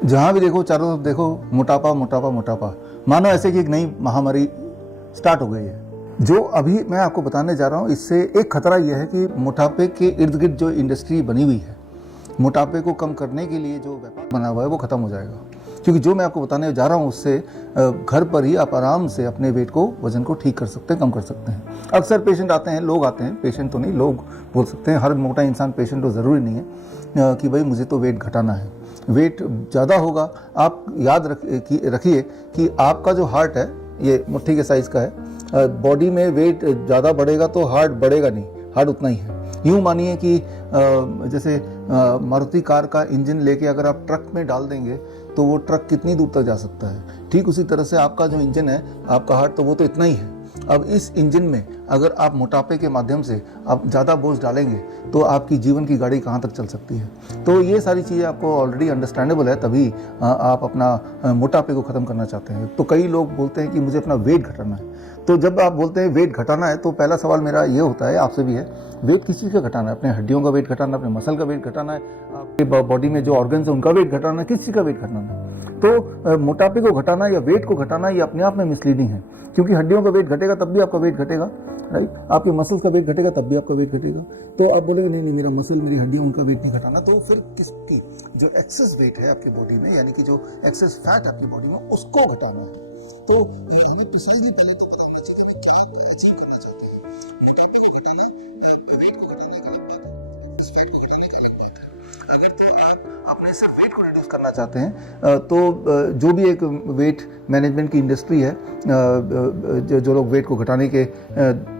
जहाँ भी देखो चारों तरफ देखो मोटापा मोटापा मोटापा, मानो ऐसे कि एक नई महामारी स्टार्ट हो गई है। जो अभी मैं आपको बताने जा रहा हूँ, इससे एक खतरा यह है कि मोटापे के इर्द गिर्द जो इंडस्ट्री बनी हुई है, मोटापे को कम करने के लिए जो व्यापार बना हुआ है वो खत्म हो जाएगा। क्योंकि जो मैं आपको बताने जा रहा हूँ उससे घर पर ही आप आराम से अपने वेट को, वजन को ठीक कर सकते हैं, कम कर सकते हैं। अक्सर पेशेंट आते हैं, लोग आते हैं, पेशेंट तो नहीं, लोग बोल सकते हैं। हर मोटा इंसान पेशेंट तो ज़रूरी नहीं है कि भाई मुझे तो वेट घटाना है। वेट ज़्यादा होगा, आप याद रखिए कि आपका जो हार्ट है ये मुट्ठी के साइज़ का है। बॉडी में वेट ज़्यादा बढ़ेगा तो हार्ट बढ़ेगा नहीं, हार्ट उतना ही है। यूँ मानिए कि जैसे मारुति कार का इंजन लेके अगर आप ट्रक में डाल देंगे तो वो ट्रक कितनी दूर तक जा सकता है। ठीक उसी तरह से आपका जो इंजन है, आपका हार्ट, तो वो तो इतना ही है। अब इस इंजन में अगर आप मोटापे के माध्यम से आप ज़्यादा बोझ डालेंगे तो आपकी जीवन की गाड़ी कहाँ तक चल सकती है। तो ये सारी चीज़ें आपको ऑलरेडी अंडरस्टैंडेबल है, तभी आप अपना मोटापे को ख़त्म करना चाहते हैं। तो कई लोग बोलते हैं कि मुझे अपना वेट घटाना है। तो जब आप बोलते हैं वेट घटाना है तो पहला सवाल मेरा ये होता है, आपसे भी है, वेट किस चीज़ का घटाना है? अपने हड्डियों का वेट घटाना है, अपने मसल का वेट घटाना है, आपके बॉडी में जो ऑर्गन्स है उनका वेट घटाना है, किस चीज़ का वेट घटाना है? तो मोटापे को घटाना या वेट को घटाना ये अपने आप में मिसलीडिंग है। क्योंकि हड्डियों का वेट घटेगा तब भी आपका वेट घटेगा, राइट? आपके मसल्स का वेट घटेगा तब भी आपका वेट घटेगा। तो आप बोलेंगे नहीं नहीं, मेरा मसल, मेरी हड्डियां, उनका वेट नहीं घटाना। तो फिर किसकी जो एक्सेस वेट है आपकी बॉडी में, यानी कि जो एक्सेस फैट आपकी बॉडी में, उसको घटाना है। तो हमें प्रिसाइजली पहले तो पता होना चाहिए कि क्या आप अचीव करना चाहते हैं। मोटापे को घटाना है, वेट को घटाना एक अलग बात है, इस फैट को घटाने का अलग बात है। अगर तो आप अपने सिर्फ वेट को रिड्यूस करना चाहते हैं तो जो भी एक वेट मैनेजमेंट की इंडस्ट्री है, जो लोग वेट को घटाने के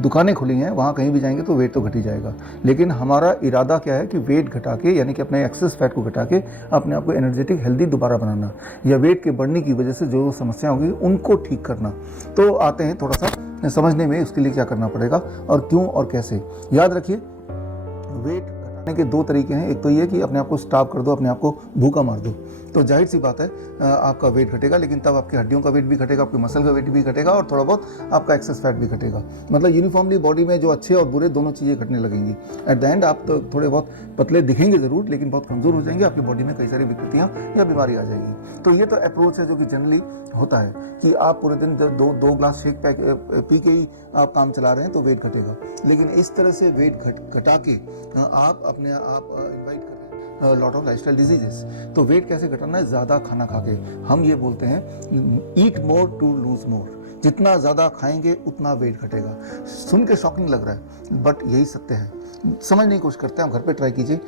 दुकानें खुली हैं, वहाँ कहीं भी जाएंगे तो वेट तो घट ही जाएगा। लेकिन हमारा इरादा क्या है कि वेट घटा के, यानी कि अपने एक्सेस फैट को घटा के अपने आप को एनर्जेटिक, हेल्दी दोबारा बनाना, या वेट के बढ़ने की वजह से जो समस्या होगी उनको ठीक करना। तो आते हैं थोड़ा सा समझने में, उसके लिए क्या करना पड़ेगा और क्यों और कैसे। याद रखिए, वेट के दो तरीके हैं। एक तो ये कि अपने आप को स्टार्व कर दो, अपने आप को भूखा मार दो, तो जाहिर सी बात है आपका वेट घटेगा, लेकिन तब आपकी हड्डियों का वेट भी घटेगा, आपके मसल का वेट भी घटेगा और थोड़ा बहुत आपका एक्सेस फैट भी घटेगा। मतलब यूनिफॉर्मली बॉडी में जो अच्छे और बुरे दोनों चीज़ें घटने लगेंगी। एट द एंड आप तो थोड़े बहुत पतले दिखेंगे ज़रूर, लेकिन बहुत कमज़ोर हो जाएंगे, आपकी बॉडी में कई सारी विकृतियाँ या बीमारी आ जाएगी। तो ये तो अप्रोच है जो कि जनरली होता है कि आप पूरे दिन दो ग्लास शेक पी के ही आप काम चला रहे हैं तो वेट घटेगा। लेकिन इस तरह से वेट घटा के आप अपने आप इन्वाइट कर रहे हैं लॉट ऑफ लाइफस्टाइल डिजीजेस। तो वेट कैसे घटाना है? ज़्यादा खाना खा के। हम ये बोलते हैं ईट मोर टू लूज मोर। जितना ज़्यादा खाएंगे उतना वेट घटेगा। सुन के शॉकिंग लग रहा है, बट यही सत्य है। समझने की कोशिश करते हैं, आप घर पे ट्राई कीजिए।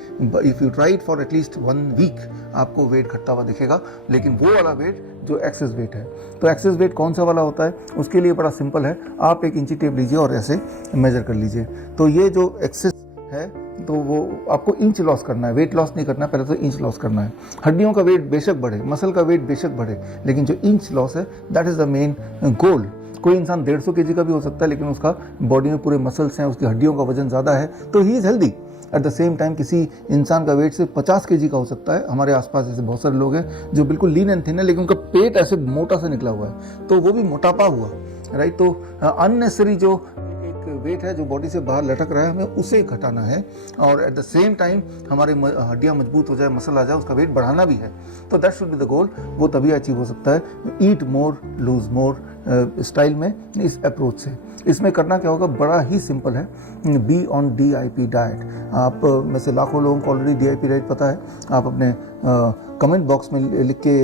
If you try it for at least 1 week, आपको वेट घटता हुआ दिखेगा। लेकिन वो वाला वेट जो एक्सेस वेट है, तो एक्सेस वेट कौन सा वाला होता है? उसके लिए बड़ा सिंपल है, आप एक इंची टेप लीजिए और ऐसे मेजर कर लीजिए। तो ये जो एक्सेस है, तो वो आपको इंच लॉस करना है, वेट लॉस नहीं करना है, पहले तो इंच लॉस करना है। हड्डियों का वेट बेशक बढ़े, मसल का वेट बेशक बढ़े, लेकिन जो इंच लॉस है, that is the main goal. कोई इंसान 150 kg का भी हो सकता है, लेकिन उसका बॉडी में पूरे मसल्स हैं, उसकी हड्डियों का वजन ज़्यादा है, तो he is healthy. At the same time किसी इंसान का वेट सिर्फ 50 kg का हो सकता है। हमारे आसपास ऐसे बहुत सारे लोग हैं जो बिल्कुल लीन एंड थिन है, लेकिन उनका पेट ऐसे मोटा से निकला हुआ है, तो वो भी मोटापा हुआ, राइट? तो अननेसेसरी जो वेट है जो बॉडी से बाहर लटक रहा है, हमें उसे घटाना है। और एट द सेम टाइम हमारे हड्डियां मजबूत हो जाए, मसल आ जाए, उसका वेट बढ़ाना भी है। तो that should be the goal. वो तभी अचीव हो सकता है ईट मोर लूज मोर स्टाइल में, इस अप्रोच से। इसमें करना क्या होगा? बड़ा ही सिंपल है, बी ऑन DIP डाइट। आप में से लाखों लोगों को ऑलरेडी DIP डाइट पता है। आप अपने कमेंट बॉक्स में लिख के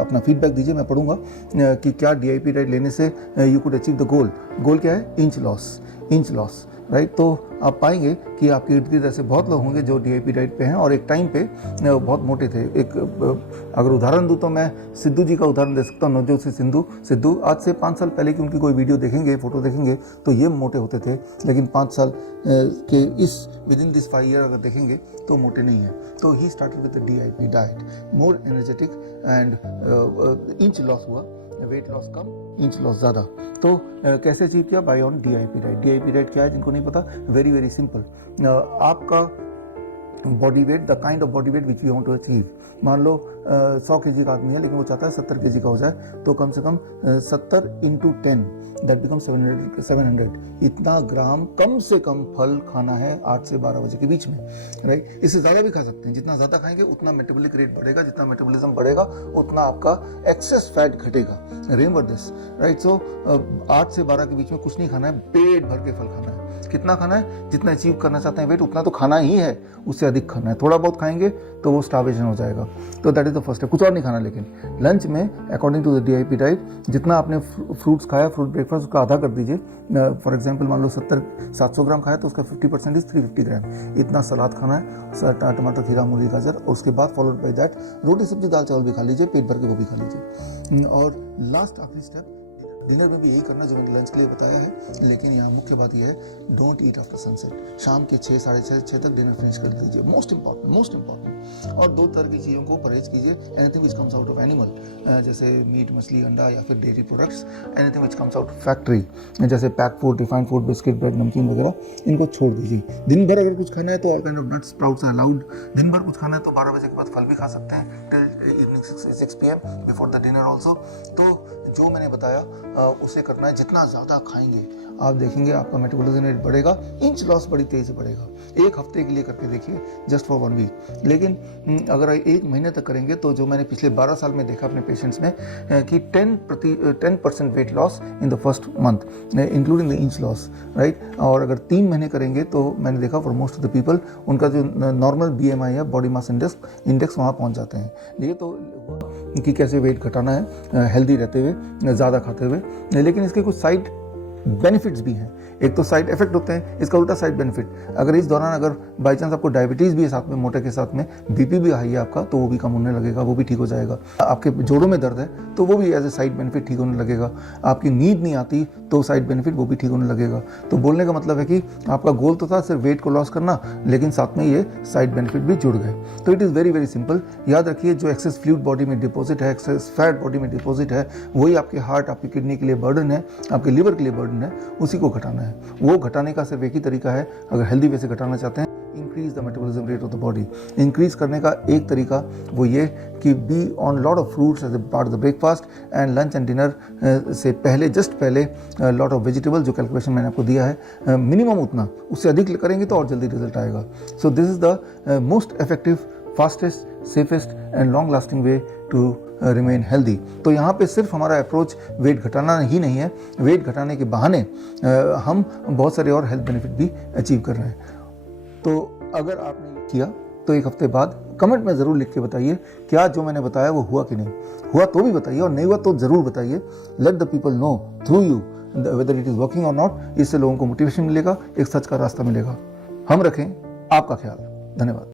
अपना फीडबैक दीजिए, मैं पढ़ूंगा कि क्या DIP डाइट लेने से you could achieve the goal. Goal क्या है? Inch loss, right? तो आप पाएंगे कि आपके इर्द गिर्द ऐसे बहुत लोग होंगे जो DIP डाइट पे हैं और एक टाइम पे बहुत मोटे थे। एक अगर उदाहरण दूं तो मैं सिद्धू जी का उदाहरण दे सकता हूँ। नवजोत सिंह सिद्धू आज से 5 साल पहले की उनकी कोई वीडियो देखेंगे, फोटो देखेंगे, तो ये मोटे होते थे। लेकिन 5 साल के विद इन दिस 5 ईयर अगर देखेंगे तो मोटे नहीं है। तो ही started with DIP diet, more energetic and inch loss हुआ, वेट लॉस कम, इंच लॉस ज़्यादा। तो कैसे अचीव किया? By on DIP diet. DIP diet क्या है जिनको नहीं पता? Very very simple. आपका body weight, the kind of body weight which you want to achieve. मान लो 100 kg का आदमी है लेकिन वो चाहता है 70 kg का हो जाए, तो कम से कम 70 into 10 दैट बिकम 700 इतना ग्राम कम से कम फल खाना है 8 से 12 बजे के बीच में, राइट। इससे ज़्यादा भी खा सकते हैं, जितना ज़्यादा खाएंगे उतना मेटाबॉलिक रेट बढ़ेगा, जितना मेटाबॉलिज्म बढ़ेगा उतना आपका एक्सेस फैट घटेगा। Remember this, right. सो 8 से 12 के बीच में कुछ नहीं खाना है, पेट भर के फल खाना है। कितना खाना है? जितना अचीव करना चाहते हैं वेट उतना तो खाना ही है, उससे अधिक खाना है। थोड़ा बहुत खाएंगे तो वो स्टार्वेशन हो जाएगा। तो दैट इज द फर्स्ट है, कुछ और नहीं खाना। लेकिन लंच में according to the DIP diet जितना आपने फ्रूट्स खाया, फ्रूट ब्रेकफास्ट, उसका आधा कर दीजिए। फॉर एग्जांपल मान लो 700 ग्राम खाया तो उसका 50% इज 350 ग्राम। इतना सलाद खाना है, टमाटर, खीरा, मूली, गाजर, और उसके बाद फॉलोड बाय दैट रोटी सब्जी दाल चावल भी खा लीजिए, पेट भर के वो भी खा लीजिए। और लास्ट आखिरी स्टेप डिनर में भी यही करना जो मैंने लंच के लिए बताया है, लेकिन यहाँ मुख्य बात यह है, डोंट ईट आफ्टर सनसेट। शाम के 6, साढ़े 6 तक डिनर फिनिश कर लीजिए। Most important. और 2 तरह की चीज़ों को परहेज कीजिए, anything which comes out of animal, जैसे मीट, मछली, अंडा या फिर dairy products. Anything which comes out of factory, जैसे pack food, refined food, biscuit, bread, नमकीन वगैरह, इनको छोड़ दीजिए। दिन भर अगर कुछ खाना है तो all kind of nuts, sprouts are allowed. दिन भर कुछ खाना है तो 12 बजे के बाद फल भी खा सकते हैं till evening 6 PM before the dinner also. तो जो मैंने बताया उसे करना है। जितना ज़्यादा खाएंगे आप देखेंगे आपका मेटाबॉलिज्म रेट बढ़ेगा, इंच लॉस बड़ी तेज़ से बढ़ेगा। 1 हफ्ते के लिए करके देखिए, जस्ट फॉर 1 वीक। लेकिन अगर 1 महीने तक करेंगे तो जो मैंने पिछले 12 साल में देखा अपने पेशेंट्स में कि 10% weight loss in the first month, including the inch loss, right. और अगर 3 महीने करेंगे तो मैंने देखा for most of the people उनका जो नॉर्मल BMI है, बॉडी मास इंडेक्स वहाँ पहुँच जाते हैं। ये तो कि कैसे वेट घटाना है हेल्दी रहते हुए, ज़्यादा खाते हुए। लेकिन इसके कुछ साइड बेनिफिट्स भी हैं। एक तो साइड इफेक्ट होते हैं, इसका उल्टा साइड बेनिफिट, अगर इस दौरान अगर बाई चांस आपको डायबिटीज़ भी है साथ में, मोटे के साथ में BP भी हाई है आपका, तो वो भी कम होने लगेगा, वो भी ठीक हो जाएगा। आपके जोड़ों में दर्द है तो वो भी एज ए साइड बेनिफिट ठीक होने लगेगा। आपकी नींद नहीं आती तो साइड बेनिफिट वो भी ठीक होने लगेगा। तो बोलने का मतलब है कि आपका गोल तो था सिर्फ वेट को लॉस करना, लेकिन साथ में ये साइड बेनिफिट भी जुड़ गए। तो it is very very simple. याद रखिए, जो एक्सेस फ्लूइड बॉडी में डिपॉजिट है, एक्सेस फैट बॉडी में डिपॉजिट है, वही आपके हार्ट, आपकी किडनी के लिए बर्डन है, आपके लिवर के लिए बर्डन है, उसी को घटाना है। वो घटाने का सिर्फ एक ही तरीका है, अगर हेल्दी वे से घटाना चाहते हैं, increase the metabolism rate of the body. Increase करने का एक तरीका वो ये कि be on lot of fruits as a part of the breakfast, and lunch and dinner से पहले, जस्ट पहले लॉट ऑफ वेजिटेबल, जो कैलकुलेशन मैंने आपको दिया है, मिनिमम उतना, उससे अधिक करेंगे तो और जल्दी रिजल्ट आएगा। So this is the most effective, fastest, safest and long lasting way to remain healthy. तो यहाँ पे सिर्फ हमारा अप्रोच वेट घटाना ही नहीं है, वेट घटाने के बहाने हम बहुत सारे और हेल्थ बेनिफिट भी अचीव कर रहे हैं। तो अगर आपने किया तो 1 हफ्ते बाद कमेंट में ज़रूर लिख के बताइए क्या जो मैंने बताया वो हुआ कि नहीं। हुआ तो भी बताइए, और नहीं हुआ तो ज़रूर बताइए। Let the people know through you whether it is working और नॉट। इससे लोगों को मोटिवेशन मिलेगा, एक सच का रास्ता मिलेगा। हम रखें आपका ख्याल। धन्यवाद।